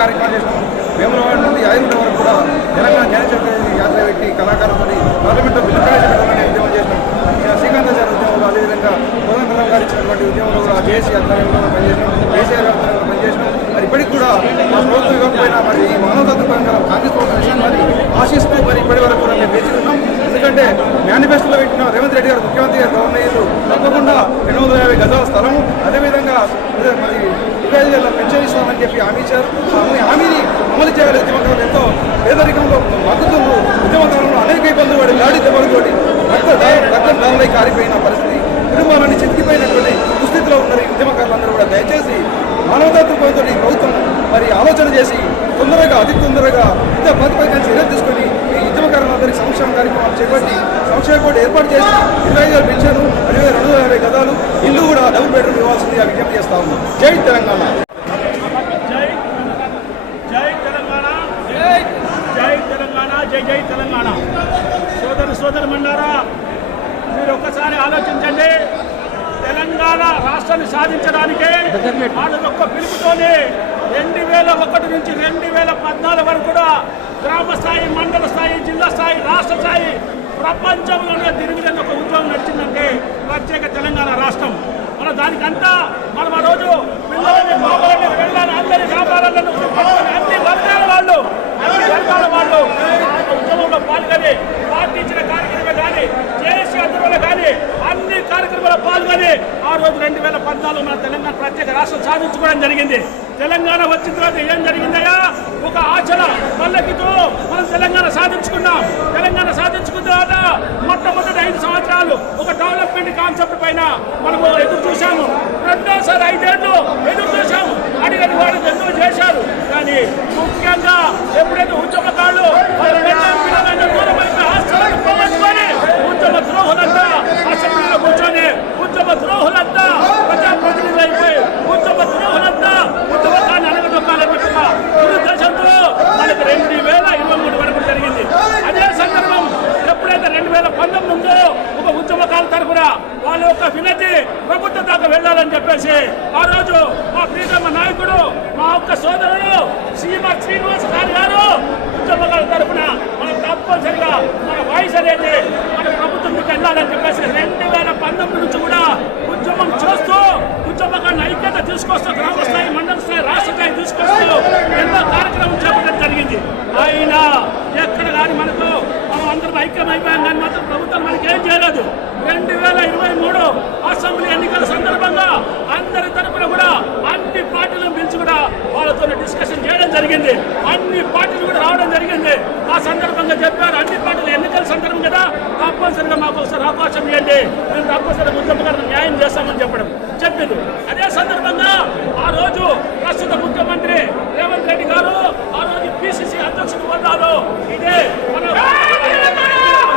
కార్యక్రమాలు చేసినాం వేములవాడ నుండి ఐదు వరకు కూడా తెలంగాణ జ్ఞానచక్ర యాత్ర పెట్టి కళాకారులతో పార్లమెంట్లో బిల్లు ప్రవేశపెట్టాలని ఉద్యమం చేసినాం ఇక శ్రీకాంతాచార్య ఉద్యమంలో అదేవిధంగా కోదండరావు గారు ఇచ్చినటువంటి ఉద్యమంలో కూడా జేసీ ఆధ్వర్యంలో పనిచేసినాం కేసీఆర్ ఆధ్వర్యంలో పనిచేసినాం మరి ఇప్పటికి కూడా మా ప్రభుత్వం ఇవ్వకపోయినా మరి ఈ మానవతత్వంగా కాంగ్రెస్ ప్రభుత్వం మరి ఆశిస్తూ మరి ఇప్పటి వరకు కూడా మేము వేచి ఉన్నాం. ఎందుకంటే మేనిఫెస్టోలో పెట్టిన రేవంత్ రెడ్డి గారు ముఖ్యమంత్రి గారు గవర్నర్ తప్పకుండా రెండు వందల యాభై గజాల స్థలము. అదేవిధంగా మరి ఇరవై ఐదు వేల పెన్షన్ ఇస్తామని చెప్పి హామీ ఇచ్చారు. ఆ హామీని అమలు చేయాలి. ఉద్యమకారులు ఎంతో పేదరికంలో మద్దతులు ఉద్యమకాలంలో అనేక ఇబ్బందులు పడి లాడి దెబ్బలతోటి రక్త రక్తం దానిపై కారిపోయిన పరిస్థితి. కుటుంబాలని చెతికిపోయినటువంటి దుస్థితిలో ఉన్నారు ఈ ఉద్యమకారులందరూ కూడా. దయచేసి మానవతత్వంతో ప్రభుత్వం మరి ఆలోచన చేసి తొందరగా అతి తొందరగా ఇంత ప్రతిపక్షాన్ని చర్యలు తీసుకొని ఈ ఉద్యమకారులందరికీ సంక్షేమ కార్యక్రమాలు చేపట్టి సంక్షేమ బోర్డు ఏర్పాటు చేసి ఇరవై ఐదు వేల పెన్షన్ అదే రెండు వందల యాభై గదాలు ఇల్లు కూడా డబుల్ బెడ్రూమ్ ఇవ్వాల్సిందిగా విజ్ఞప్తి చేస్తా ఉన్నాం. జై తెలంగాణ. జై జై తెలంగాణ జై జై తెలంగాణ జై జై తెలంగాణ. సోదరు సోదరు మండారా మీరు ఒక్కసారి ఆలోచించండి. తెలంగాణ రాష్ట్రాన్ని సాధించడానికి వాళ్ళ యొక్క పిలుపుతోనే రెండు వేల ఒకటి నుంచి రెండు వేల పద్నాలుగు వరకు కూడా గ్రామ స్థాయి మండల స్థాయి జిల్లా స్థాయి రాష్ట్ర స్థాయి ప్రపంచంలోనే తిరుగులేని ఒక ఉద్యమం నడిచిందంటే ప్రత్యేక తెలంగాణ రాష్ట్రం. మన దానికంతా మనం ఆ రోజు పిల్లలని బాబాలని పిల్లలని అందరి వ్యాపారాలను అన్ని వర్గాల వాళ్ళు అన్ని వర్గాల వాళ్ళు ఉద్యమంలో పాల్గొని పార్టీ కార్యక్రమం కానీ జేఏసీ ఆధ్వర్యంలో కానీ అన్ని కార్యక్రమాల్లో పాల్గొని ఆ రోజు రెండు వేల పద్నాలుగు మన తెలంగాణ ప్రత్యేక రాష్ట్రం సాధించుకోవడం జరిగింది. తెలంగాణ వచ్చిన తర్వాత ఏం జరిగిందయ్యా? ఒక ఆచరణ పల్లకితో మనం తెలంగాణ సాధించుకున్నాం. తెలంగాణ సాధించుకున్న తర్వాత మొట్టమొదటి ఐదు సంవత్సరాలు ఒక డెవలప్మెంట్ కాన్సెప్ట్ పైన మనము ఎదురు చూశాము. రెండోసారి ఐదేళ్ళు ఎదురు చూశాము. అడిగిన వాళ్ళు ఎందుకు చేశారు? కానీ ముఖ్యంగా ఎప్పుడైతే ఉద్యమకాళ్ళు వాళ్ళ పెద్ద పిల్లలైన దూరమైన ఆస్తులను పోగొట్టుకొని ఉద్యమ ద్రోహులంతా అసెంబ్లీలో కూర్చొని ఉద్యమ ద్రోహులంతా ప్రజాప్రతినిధులు అయిపోయి ఉద్యమ ద్రోహులంతా ఉద్యమకాన్ని అనగదొక్కాలన్నట్టుగా దురుద్దేశంతో మనకి రెండు వేల ఇరవై మూడు వరకు జరిగింది అదే సందర్భం ఎప్పుడైతే రెండు వేల పంతొమ్మిది ఉందో ఒక కూడా వాళ్ళ యొక్క వినతి ప్రభుత్వం దాకా వెళ్ళాలని చెప్పేసి ఆ రోజు మా ప్రీతమ్మ నాయకుడు మా యొక్క సోదరుడు సీమ శ్రీనివాస గారి గారు ఉద్యమకాల తరఫున మనం తప్పనిసరిగా మన వాయిస్ అనేది మన ప్రభుత్వం వెళ్ళాలని చెప్పేసి రెండు వేల పంతొమ్మిది నుంచి కూడా ఉద్యమం చేస్తూ ఉద్యమకాన్ని ఐక్యత తీసుకొస్తూ గ్రామ స్థాయి మండల స్థాయి రాష్ట్ర స్థాయి తీసుకొస్తూ ఎన్నో కార్యక్రమం చేపట్టడం జరిగింది అయినా ఎక్కడ కానీ మనకు మనం అందరం ఐక్యం అయిపోయాం కానీ మాత్రం ప్రభుత్వం మనకి ఏం చేయలేదు రెండు వేల ఇరవై మూడు అసెంబ్లీ ఎన్నికల సందర్భంగా అందరి తరపున కూడా అన్ని పార్టీలను పిలిచి కూడా వాళ్ళతో డిస్కషన్ చేయడం జరిగింది అన్ని పార్టీలు కూడా రావడం జరిగింది ఆ సందర్భంగా చెప్పారు అన్ని పార్టీలు ఎన్నికల సందర్భం కదా తప్పనిసరిగా మాకు ఒకసారి అవకాశం ఇవ్వండి. మేము తప్పనిసరిగా ఉద్యమకారులకు న్యాయం చేస్తామని చెప్పడం. చెప్పింది అదే సందర్భంగా ఆ రోజు ప్రస్తుత ముఖ్యమంత్రి రేవంత్ రెడ్డి గారు ఆ రోజు పిసిసి అధ్యక్షుడు హోదాలో ఇదే మన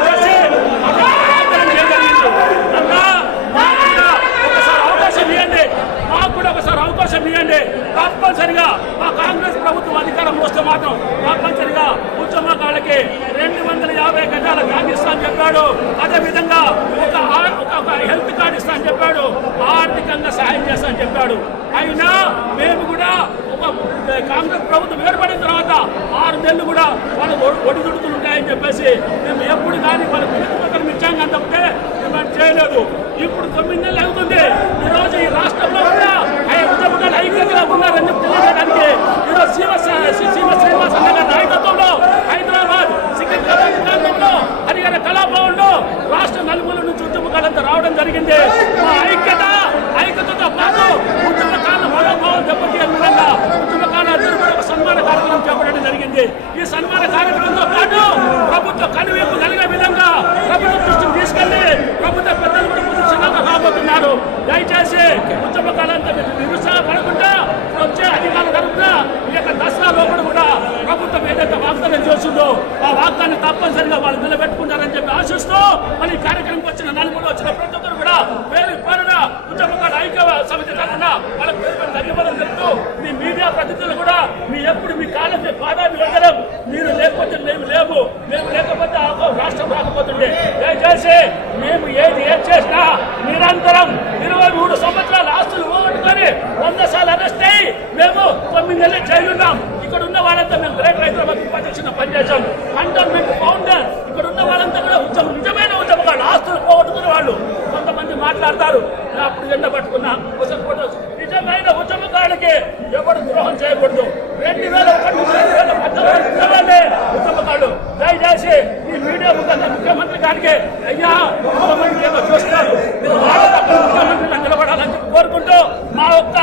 చేసి అక్కడ ఆందోళన చేయగలిగింది. అన్నా, మాకు కూడా ఒకసారి అవకాశం ఇవ్వండి మాకు కూడా ఒకసారి అవకాశం ఇవ్వండి తప్పనిసరిగా మా కాంగ్రెస్ ప్రభుత్వం అధికారం వస్తే మాత్రం తప్పనిసరిగా ఉద్యమకాలకి రెండు వందల యాభై గజాల కార్డు ఇస్తా అని చెప్పాడు. అదే విధంగా ఒక ఒక- హెల్త్ కార్డు ఇస్తా అని చెప్పాడు. ఆర్థికంగా సహాయం చేస్తా అని చెప్పాడు. అయినా మేము కూడా ఒక కాంగ్రెస్ ప్రభుత్వం ఏర్పడిన తర్వాత ఆరు నెలలు కూడా వాళ్ళకు ఒడి- ఒడిదుడుకులు ఉంటాయని చెప్పేసి మేము ఎప్పుడు కానీ వాళ్ళ పిల్లలు ఇచ్చాం కానీ తప్పితే మేము చేయలేదు. ఇప్పుడు తొమ్మిది నెలలు అవుతుంది ఈ రోజు ఈ రాష్ట్రంలో కూడా ఐ- ఉద్యమకాలు ఐక్యతగా ఉన్నారని చెప్పి తెలియజేయడానికి ఈరోజు శివ శివ శ్రీనివాస్ అన్న గారి నాయకత్వంలో హైదరాబాద్ సికింద్రాబాద్ ప్రాంతంలో హరిహర కళాభవన్లో రాష్ట్ర నలుమూల నుంచి ఉద్యమకాలంతా రావడం జరిగింది మా ఐక్యత ఐక్యతతో పాటు ఉద్యమకాల మనోభావం దెబ్బతీయని విధంగా ఉద్యమకాల అందరూ కూడా ఒక సన్మాన కార్యక్రమం చేపట్టడం జరిగింది ఈ సన్మాన కార్యక్రమంతో పాటు ప్రభుత్వ కనువిప్పు కలిగే విధంగా ప్రభుత్వ దృష్టిని తీసుకెళ్ళి ప్రభుత్వ పెద్దలు కూడా దయచేసి ఉద్యమకాలంతా మీరు నిరుత్సాహపడకుండా వచ్చే అధికారులు కలుగుతా ఈ యొక్క దసరా లోపల కూడా ప్రభుత్వం ఏదైతే వాగ్దానం చేస్తుందో ఆ వాగ్దాన్ని తప్పనిసరిగా వాళ్ళు నిలబెట్టుకుంటారని చెప్పి ఆశిస్తూ మరి ఈ కార్యక్రమం వచ్చిన నలుగురు వచ్చిన ప్రతి ఒక్కరు కూడా పేరు పేరున ఉద్యమకాల ఐక్య సమితి తరఫున వాళ్ళకి పేరు పేరు ధన్యవాదాలు చెప్తూ మీ మీడియా ప్రతినిధులు కూడా మీ కాంగ్రెస్ మీ మీరు లేకపోతే మేము లేము. మేము లేకపోతే ఆ రాష్ట్రం రాకపోతుండే. దయచేసి మేము ఏది ఏం చేసినా నిరంతరం ఇరవై మూడు సంవత్సరాల ఆస్తులు పోగొట్టుకొని వంద సార్లు అరెస్ట్ అయ్యి మేము తొమ్మిది నెలలు జైలున్నాం. ఇక్కడ ఉన్న వాళ్ళంతా మేము గ్రేటర్ హైదరాబాద్ ఉపాధ్యక్షుని పనిచేశాం. Cantonment founder. ఇక్కడ ఉన్న వాళ్ళంతా కూడా ఉద్యమం నిజమైన ఉద్యమకాలు ఆస్తులు పోగొట్టుకున్న వాళ్ళు. కొంతమంది మాట్లాడతారు. అప్పుడు ఎండ పట్టుకున్నా. నిజమైన ఉద్యమకాలకి ఎవరు ద్రోహం చేయకూడదు రెండు వేల ఒకటి నుంచి రెండు వేల పద్నాలుగు ఉద్యమాలే ఉద్యమకాలు దయచేసి ఈ మీడియా ముఖంగా ముఖ్యమంత్రి గారికి అయ్యా ముఖ్యమంత్రి ఏమో చూస్తున్నారు మీరు వాళ్ళ పక్కన ముఖ్యమంత్రిగా నిలబడాలని చెప్పి కోరుకుంటూ మా యొక్క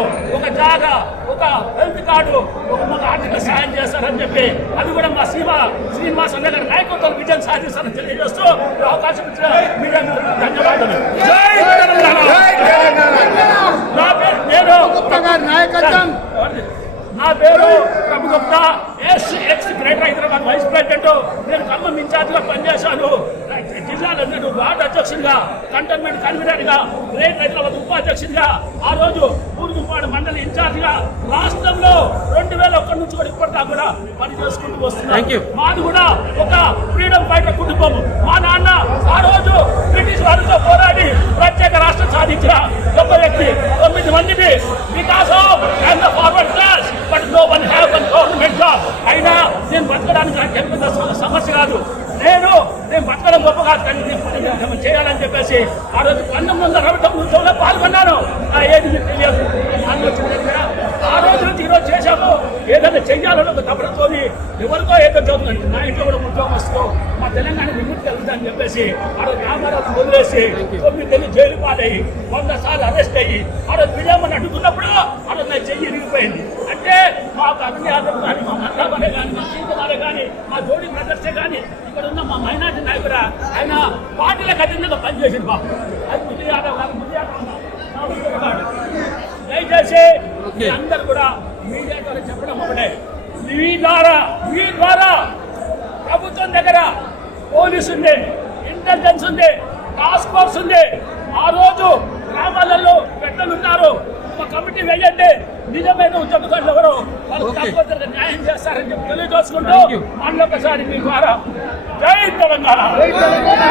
కోరికలు ఒక జాగా ఒక హెల్త్ కార్డు ఒక మాకు ఆర్థిక సాయం చేస్తారని చెప్పి అది కూడా మా శ్రీమా శ్రీనివాస గారి నాయకత్వం విజయం సాధిస్తారని తెలియజేస్తూ అవకాశం ఇచ్చిన మీడియా ధన్యవాదాలు! నా పేరు నేను నా పేరు Gupta S ex greater Hyderabad vice president నేను ఖమ్మం ఇన్ఛార్జ్గా పనిచేశాను. జిల్లాలో నేను వార్డు అధ్యక్షుడిగా కంటోన్మెంట్ కన్వీనర్గా గ్రేటర్ హైదరాబాద్ ఉపాధ్యక్షుడిగా ఆ రోజు ఊరుగుపాడు మండలి ఇన్ఛార్జిగా రాష్ట్రంలో రెండు వేల ఒకటి నుంచి కూడా ఇప్పటిదాకా కూడా పని చేసుకుంటూ వస్తున్నాను మాది కూడా ఒక ఫ్రీడమ్ ఫైటర్ కుటుంబం. మా నాన్న ఆ రోజు బ్రిటిష్ వారితో పోరాడి ప్రత్యేక రాష్ట్రం సాధించిన గొప్ప వ్యక్తి. తొమ్మిది మందిని because of and the forward class but no one have one government job. అయినా నేను బతకడానికి నాకు సమ- సమస్య కాదు. నేను నేను బతకడం గొప్ప కాదు కానీ చేయాలని చెప్పేసి ఆ రోజు పంతొమ్మిది వందల అరవై తొమ్మిది పాల్గొన్నాను. ఆ ఏది తెలియదు. ఏదైనా చెయ్యాలని ఒక తపనతోని ఎవరికో ఏదో చదువుతుంది నా ఇంట్లో కూడా ఉద్యోగం వస్తూ మా తెలంగాణ విముక్తి కలుగుతుందని చెప్పేసి ఆ రోజు రామారావు వదిలేసి తొమ్మిది జైలు పాలయ్యి వంద సార్లు అరెస్ట్ అయ్యి ఆ రోజు విజయమ్మని అడ్డుకున్నప్పుడు ఆ రోజు నా చెయ్యి ఇరిగిపోయింది అంటే మాకు అన్ని యాదవ్ కానీ మా మన్నాబనే కానీ మా సీతమారే కానీ మా జోడి బ్రదర్సే కానీ ఇక్కడ ఉన్న మా మైనార్టీ నాయకురా ఆయన పార్టీలకు అతీతంగా పనిచేసింది బాబు. అది మురళీ యాదవ్ మురళీ యాదవ్. దయచేసి అందరు కూడా మీడియా ద్వారా చెప్పడం ఒకటే. మీ ద్వారా మీ ద్వారా ప్రభుత్వం దగ్గర పోలీసు ఉంది ఇంటెలిజెన్స్ ఉంది టాస్క్ ఫోర్స్ ఉంది. ఆ రోజు గ్రామాలలో పెద్దలు ఉన్నారు. ఒక కమిటీ వేయండి. నిజమైన ఉద్యమకారులు ఎవరు వాళ్ళు తప్పనిసరిగా న్యాయం చేస్తారని చెప్పి తెలియజేసుకుంటూ మళ్ళొకసారి మీ ద్వారా. జై తెలంగాణ.